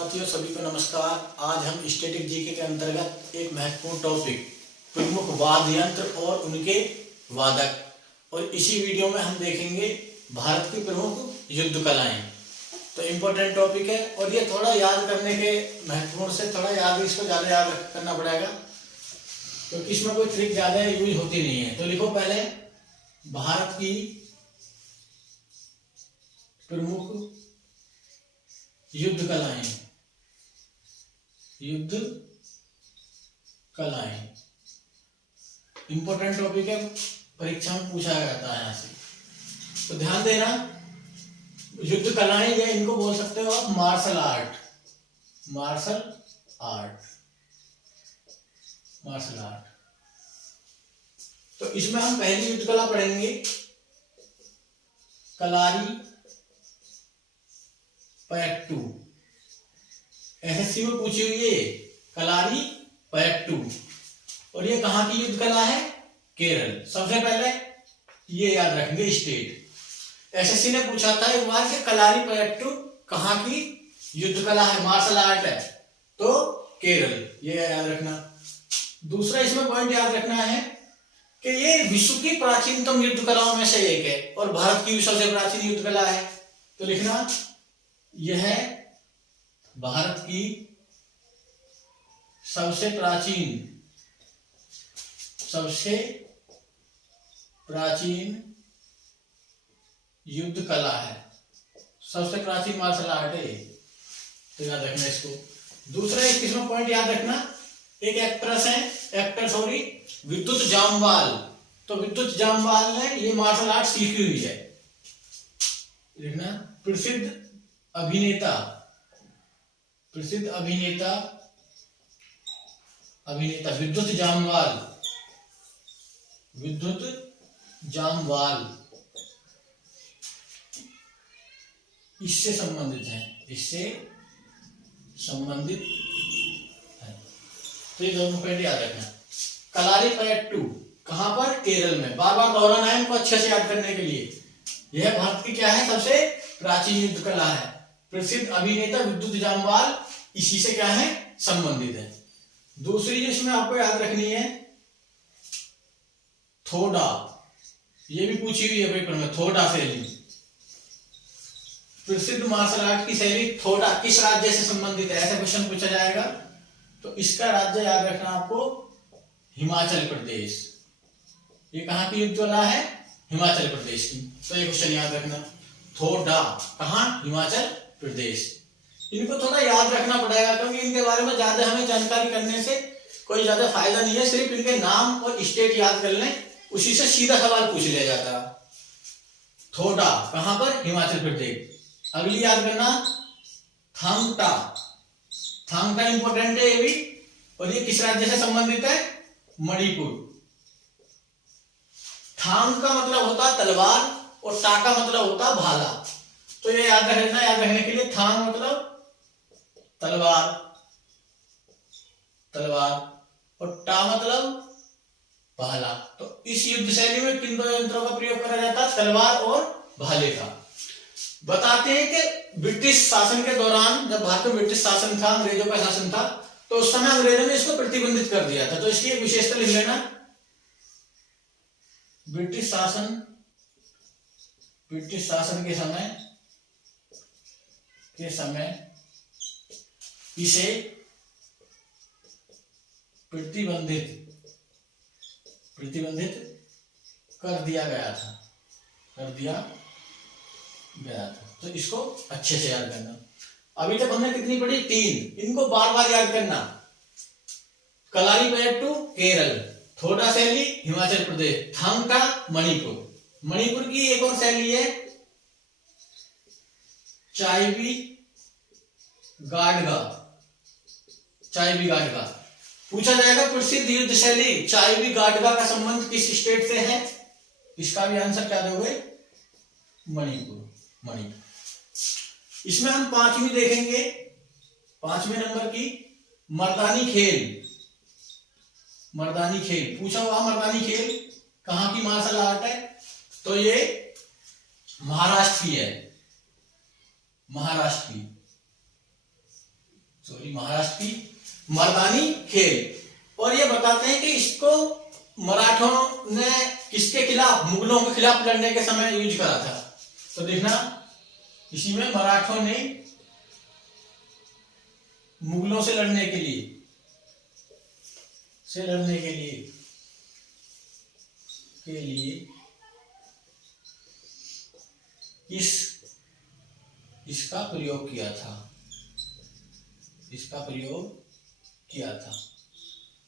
साथियों सभी को नमस्कार। आज हम स्टैटिक जीके के अंतर्गत एक महत्वपूर्ण टॉपिक प्रमुख वाद्य यंत्र और उनके वादक और इसी वीडियो में हम देखेंगे भारत की प्रमुख युद्ध कलाएं। तो इम्पोर्टेंट टॉपिक है और ये थोड़ा याद करने के महत्वपूर्ण से थोड़ा याद इसको ज़्यादा याद करना पड़ेगा क्योंकि इसमें कोई ट्रिक ज़्यादा यूज होती नहीं है। तो लिखो पहले भारत की प्रमुख युद्ध कलाएं। युद्ध कलाएं इंपॉर्टेंट टॉपिक है, परीक्षा में पूछा जाता है यहाँ से। तो ध्यान देना, युद्ध कलाएं या इनको बोल सकते हो आप martial art. Martial art, martial art. तो इसमें हम पहली युद्ध कला पढ़ेंगे कलारी पैट्टू। एसएससी में पूछी हुई है कलारी पैट्टू और ये कहाँ की युद्ध कला है? केरल। सबसे पहले ये याद रखेंगे स्टेट। एसएससी ने पूछा था एक बार कि कलारी पैट्टू कहाँ की युद्ध कला है, मार्शल आर्ट है, तो केरल, ये याद रखना। दूसरा इसमें पॉइंट याद रखना है कि ये विश्व की प्राचीनतम युद्ध कलाओं में से एक है और भारत की भी सबसे प्राचीन युद्ध कला है। तो लिखना यह भारत की सबसे प्राचीन युद्ध कला है, सबसे प्राचीन मार्शल आर्ट है। तो याद रखना इसको। दूसरा इसमें पॉइंट याद रखना, एक एक्टर विद्युत जामवाल। तो विद्युत जामवाल ने ये मार्शल आर्ट सीखी हुई है। लिखना प्रसिद्ध अभिनेता विद्युत जामवाल इससे संबंधित है, तो ये दोनों पॉइंट याद रखना। कलारी पैट्टू कहां पर? केरल में। बार बार दोहराना है इनको अच्छे से याद करने के लिए। यह भारत की क्या है? सबसे प्राचीन युद्ध कला है। प्रसिद्ध अभिनेता विद्युत जामवाल इसी से क्या है? संबंधित है। दूसरी जिसमें आपको याद रखनी है थोडा। ये भी पूछी हुई है पेपर में, थोडा शैली। प्रसिद्ध मार्शल आर्ट की शैली थोडा किस राज्य से संबंधित है? ऐसा क्वेश्चन पूछा जाएगा। तो इसका राज्य याद रखना आपको, हिमाचल प्रदेश। ये कहाँ की युद्ध कला है? हिमाचल प्रदेश की। तो ये क्वेश्चन याद रखना, थोडा कहाँ? हिमाचल प्रदेश। इनको थोड़ा याद रखना पड़ेगा क्योंकि इनके बारे में ज्यादा हमें जानकारी करने से कोई ज्यादा फायदा नहीं है। सिर्फ इनके नाम और स्टेट याद कर लें, उसी से सीधा सवाल पूछ लिया जाता। थोडा कहां पर? हिमाचल प्रदेश। अगली याद करना थांगटा। थांगटा इंपॉर्टेंट है ये भी, और ये किस राज्य से संबंधित है? मणिपुर। थांग का मतलब होता तलवार और टा का मतलब होता भाला। तो ये याद रखना, याद रखने के लिए थांग मतलब तलवार और टा मतलब भाला। तो इस युद्ध शैली में किन दो यंत्रों का प्रयोग करा जाता है? तलवार और भाले का। बताते हैं कि ब्रिटिश शासन के दौरान, जब भारत में ब्रिटिश शासन था, अंग्रेजों का शासन था, तो उस समय अंग्रेजों ने इसको प्रतिबंधित कर दिया था। तो इसकी एक विशेषता लिख लेना, ब्रिटिश शासन के समय इसे प्रतिबंधित कर दिया गया था। तो इसको अच्छे से याद करना। अभी तक हमने कितनी पढ़ी? 3। इनको बार बार याद करना। कलारी पैट्टू केरल, थोडा शैली हिमाचल प्रदेश, थांगटा मणिपुर। मणिपुर की एक और शैली है चाइबी गाडगा। पूछा जाएगा प्रसिद्ध युद्ध शैली चाइबी गाडगा का संबंध किस स्टेट से है? इसका भी आंसर क्या दोगे? मणिपुर। इसमें हम 5वीं देखेंगे, 5वें नंबर की मर्दानी खेल। पूछा हुआ मर्दानी खेल कहां की मार्शल आर्ट है? तो ये महाराष्ट्र की है, महाराष्ट्र की। सॉरी महाराष्ट्र की मर्दानी खेल। और ये बताते हैं कि इसको मराठों ने किसके खिलाफ, मुगलों के खिलाफ लड़ने के समय यूज करा था। तो देखना इसी में मराठों ने मुगलों से लड़ने के लिए इसका प्रयोग किया था।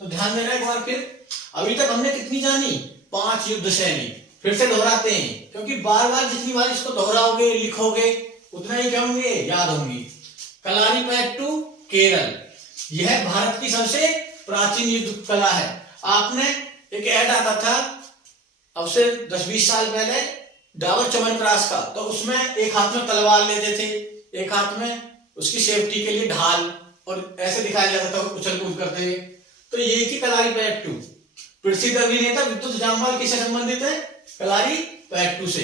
तो ध्यान देना एक बार फिर। अभी तक हमने कितनी जानी, 5 युद्ध शैली। फिर से दोहराते हैं, क्योंकि बार बार जितनी बार इसको दोहराओगे लिखोगे उतना ही क्या होंगे, याद होंगी। कलारीपयट्टू केरल, यह भारत की सबसे प्राचीन युद्ध कला है। आपने एक ऐड आता था अब से 10-20 साल पहले डाबर च्यवनप्राश का, तो उसमें एक हाथ में तलवार लेते थे, एक हाथ में उसकी सेफ्टी के लिए ढाल, और ऐसे दिखाया जाता था उछल कूद करते हुए। तो ये थी कलारीपयट्टू। प्रसिद्ध अभिनेता विद्युत जामवाल किससे संबंधित है, कलारीपयट्टू से।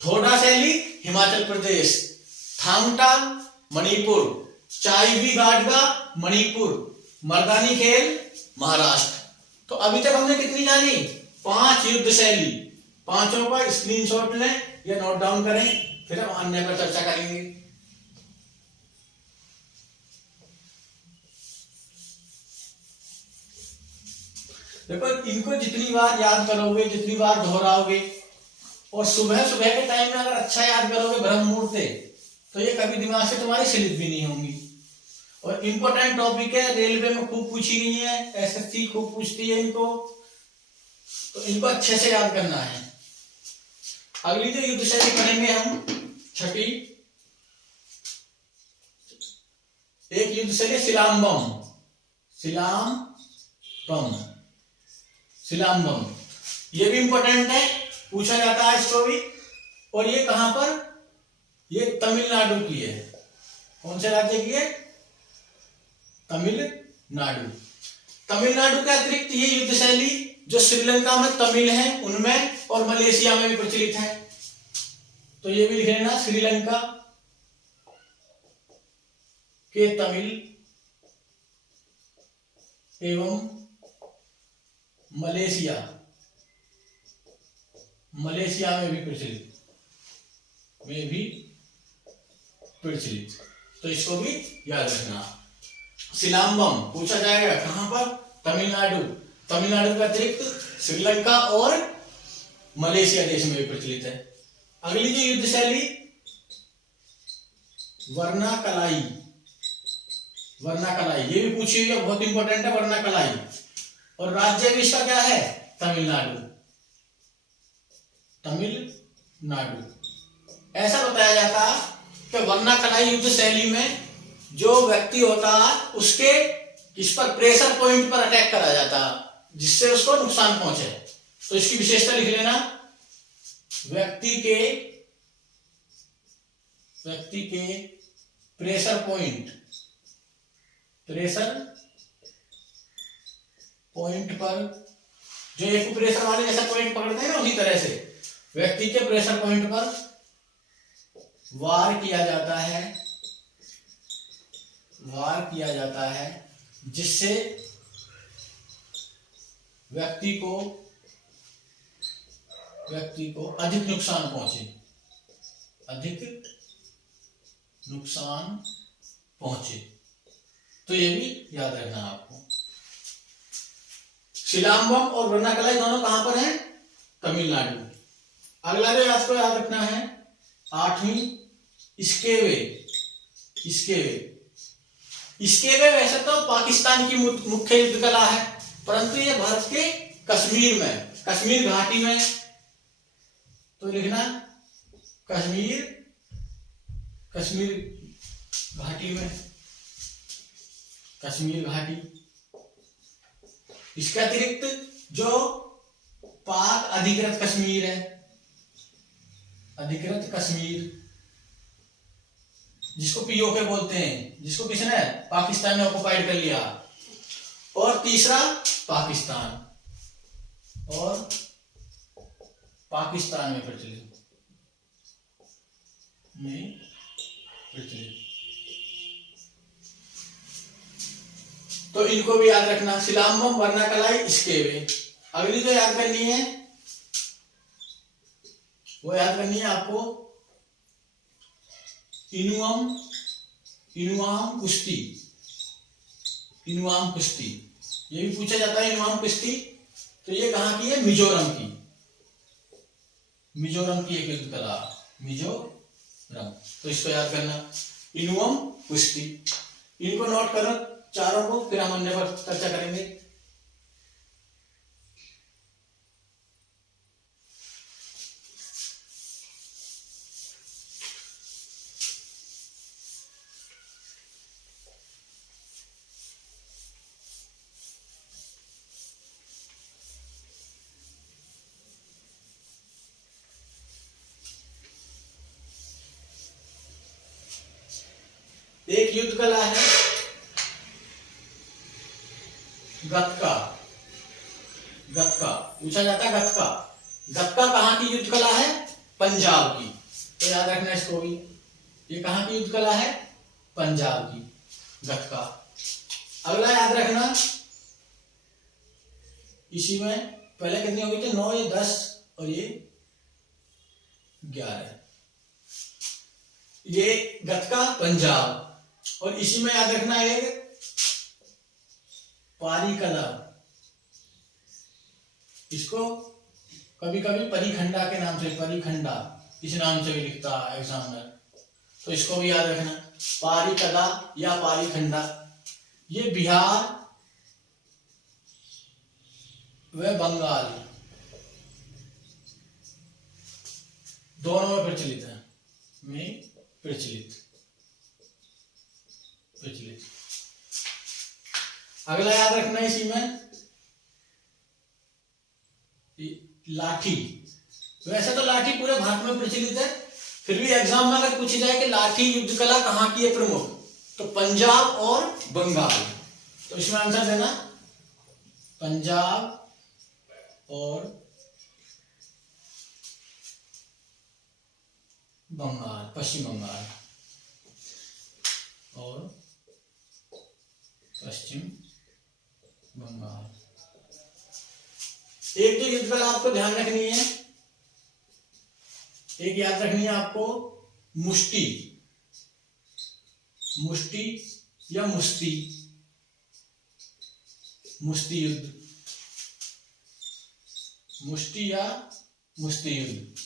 थोडा शैली हिमाचल प्रदेश, थांगटा मणिपुर, चाईबी गाडगा मणिपुर, मर्दानी खेल महाराष्ट्र। तो अभी तक हमने कितनी जानी, 5 युद्ध शैली। पांचों का स्क्रीनशॉट लें या नोट डाउन करें, फिर हम अन्य पर चर्चा करेंगे। देखो इनको जितनी बार याद करोगे, जितनी बार दोहराओगे, और सुबह सुबह के टाइम में अगर अच्छा याद करोगे ब्रह्म मुहूर्त से, तो ये कभी दिमाग से तुम्हारी स्लिप भी नहीं होंगी। और इंपॉर्टेंट टॉपिक है, रेलवे में खूब पूछी गई है, एसएससी खूब पूछती है इनको, तो इनको अच्छे से याद करना है। अगली जो युद्ध शैली पढ़ेंगे हम, छठी, एक युद्ध शैली सिलाम्बम, ये भी इंपॉर्टेंट है, पूछा जाता है इसको भी। और ये कहां पर, ये तमिलनाडु की है। कौन से राज्य की है, तमिलनाडु के अतिरिक्त ये युद्ध शैली जो श्रीलंका में तमिल है उनमें और मलेशिया में भी प्रचलित है। तो ये भी लिख लेना, श्रीलंका के तमिल एवं मलेशिया में भी प्रचलित। तो इसको भी याद रखना। सिलाम्बम पूछा जाएगा कहां पर, तमिलनाडु के अतिरिक्त श्रीलंका और मलेशिया देश में भी प्रचलित है। अगली जो युद्ध शैली वर्नाकलाई, ये भी पूछी हुई है, बहुत इंपॉर्टेंट है वर्नाकलाई। और राज्य भी इसका क्या है, तमिलनाडु। ऐसा बताया जाता है कि वर्नाकलाई युद्ध शैली में जो व्यक्ति होता है उसके इस पर प्रेशर पॉइंट पर अटैक करा जाता है जिससे उसको नुकसान पहुंचे। तो इसकी विशेषता लिख लेना, व्यक्ति के प्रेशर पॉइंट पर, जो एक प्रेशर वाले जैसा पॉइंट पकड़ते हैं ना, उसी तरह से व्यक्ति के प्रेशर पॉइंट पर वार किया जाता है जिससे व्यक्ति को अधिक नुकसान पहुंचे। तो ये भी याद रखना आपको। सिलाम्बम और वर्नाकलाई दोनों कहां पर हैं, तमिलनाडु। अगला जो आपको याद रखना है, 8वीं स्केवे वैसे तो पाकिस्तान की मुख्य युद्ध कला है, परंतु ये भारत के कश्मीर घाटी में, तो लिखना कश्मीर घाटी। इसके अतिरिक्त जो पाक अधिकृत कश्मीर है, जिसको पीओके बोलते हैं, जिसको किसने, पाकिस्तान ने ऑक्युपाइड कर लिया। और तीसरा पाकिस्तान में प्रचलित। तो इनको भी याद रखना, सिलाम्बम, वर्नाकलाई, स्केवे। अगली जो याद करनी है वो याद करनी है आपको इनुअम, इनुआम कुश्ती, इनुआम कुश्ती, ये भी पूछा जाता है इनुआम कुश्ती। तो ये कहाँ की है? मिजोरम की, मिजोरम की एक युद्ध कला, मिजोरम। तो इसको याद करना, इनुअम कुश्ती। इनको नोट करो चारों को, फिर हम अन्य पर चर्चा करेंगे। एक युद्ध कला है गत्का, गत्का पूछा जाता है। गत्का, गत्का कहाँ की युद्ध कला है? पंजाब की। तो याद रखना इसको भी, ये कहाँ की युद्ध कला है? पंजाब की, गत्का। अगला याद रखना, इसी में पहले कितनी हो गई थी? 9, ये 10 और ये 11। ये गत्का पंजाब। और इसी में याद रखना एक पारीकला, इसको कभी कभी परिखंडा के नाम से, परिखंडा इस नाम से भी लिखता है एग्जामिनर, तो इसको भी याद रखना, पारीकला या पारीखंडा। ये बिहार व बंगाल दोनों में प्रचलित है, में प्रचलित। अगला याद रखना इसी में लाठी। वैसे तो लाठी पूरे भारत में प्रचलित है, फिर भी एग्जाम में अगर पूछी जाए कि लाठी युद्ध कला कहाँ की है प्रमुख, तो पंजाब और बंगाल। तो इसमें आंसर देना पंजाब और बंगाल, पश्चिम बंगाल और पश्चिम बंगाल। एक तो युद्ध कला आपको ध्यान रखनी है, एक याद रखनी है आपको मुष्टि, मुष्टि या मुस्ती, मुस्ती युद्ध, मुष्टि या मुस्ती युद्ध।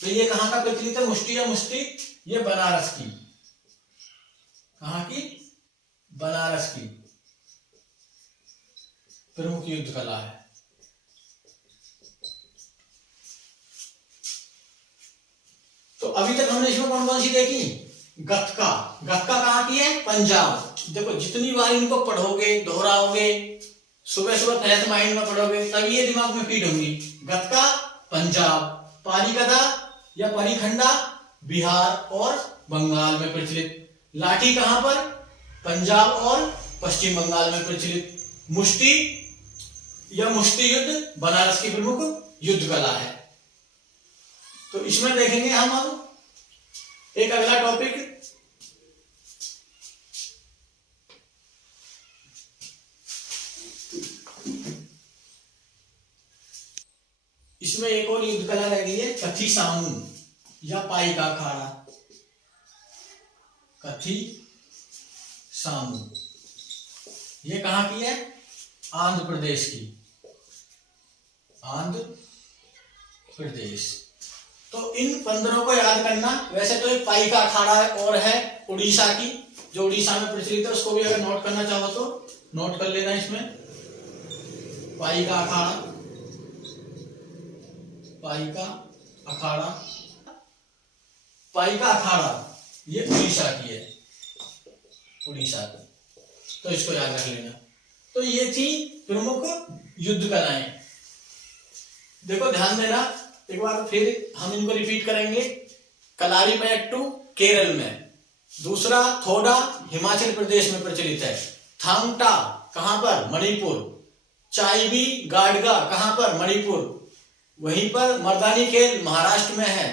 तो ये कहां का प्रचलित है? मुष्टि या मुस्ती, ये बनारस की, कहां की? बनारस की प्रमुख युद्ध कला है। तो अभी तक हमने इसमें कौन कौन सी देखी? गत्का, गत्का कहां की है? पंजाब। देखो जितनी बार इनको पढ़ोगे, दोहराओगे, सुबह सुबह फ्लैश माइंड में पढ़ोगे, तभी ये दिमाग में फीड होंगी। गत्का पंजाब, पारीकला या परिखंडा बिहार और बंगाल में प्रचलित, लाठी कहां पर? पंजाब और पश्चिम बंगाल में प्रचलित, मुष्टि या मुष्टि युद्ध बनारस की प्रमुख युद्ध कला है। तो इसमें देखेंगे हम अब एक अगला टॉपिक, इसमें एक और युद्ध कला रह गई है कथी सामू या पाई का अखाड़ा, कथी सामू। ये कहां की है? आंध्र प्रदेश की, आंध्र प्रदेश। तो इन 15 को याद करना। वैसे तो एक पाई का अखाड़ा है और है उड़ीसा की, जो उड़ीसा में प्रचलित है, उसको भी अगर नोट करना चाहो तो नोट कर लेना। इसमें पाई का अखाड़ा, पाई का अखाड़ा, पाई का अखाड़ा ये उड़ीसा की है, उड़ीसा की, तो इसको याद रख लेना। तो ये थी प्रमुख युद्ध कलाएं। देखो ध्यान देना, एक बार फिर हम इनको रिपीट करेंगे। कलारीपयट्टू केरल में, दूसरा थोडा हिमाचल प्रदेश में प्रचलित है, थांगटा कहां पर? मणिपुर, चाइबी गाडगा कहां पर? मणिपुर, वहीं पर मर्दानी खेल महाराष्ट्र में है।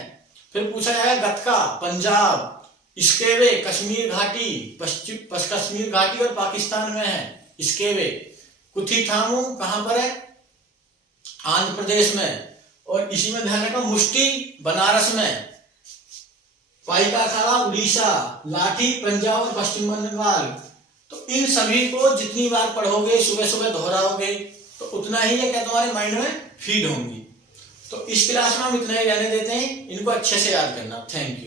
फिर पूछा जाएगा गत्का पंजाब, स्केवे कश्मीर घाटी, पश्चिम कश्मीर घाटी और पाकिस्तान में है। इसके वे कुथिथामू कहां पर है? आंध्र प्रदेश में। और इसी में ध्यान रखना, मुष्टि बनारस में, पाइकाखारा उड़ीसा, लाठी पंजाब और पश्चिम बंगाल। तो इन सभी को जितनी बार पढ़ोगे, सुबह सुबह दोहराओगे, तो उतना ही ये क्या तुम्हारे माइंड में फीड होंगी। तो इस क्लास में हम इतना ही रहने देते हैं, इनको अच्छे से याद करना। Thank you.